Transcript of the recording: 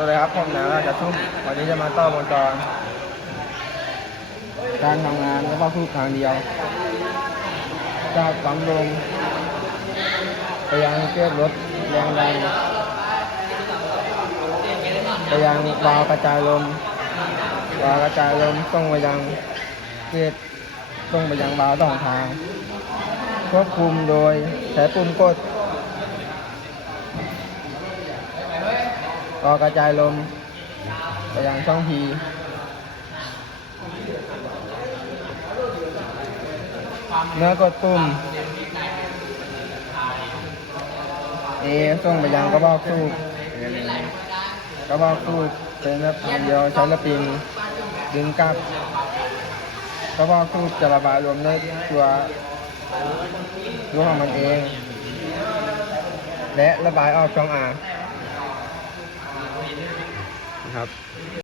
สวัสดีครับผมนายราชทุ่มวันนี้จะมาต่อวงจรการทำงานแล้วก็พูดทางเดียวจากปั๊มลมไปยังเชือกรถแรงดันไปยังวาวกระจายลมวาวกระจายลมต้องไปยังเชือกต้องไปยังวาวสองทางควบคุมโดยใช้ปุ่มกด ก็กระจายลมไปยังช่องพีเมื่อกดปุ่ม A ส่งไปยังกระบอกสูบกระบอกสูบเป็นแบบทางเดียวใช้ระปิงดึงกลับกระบอกสูบจะระบายรวมในตัวรู้ของมันเอง และระบายออกช่องอา ครับ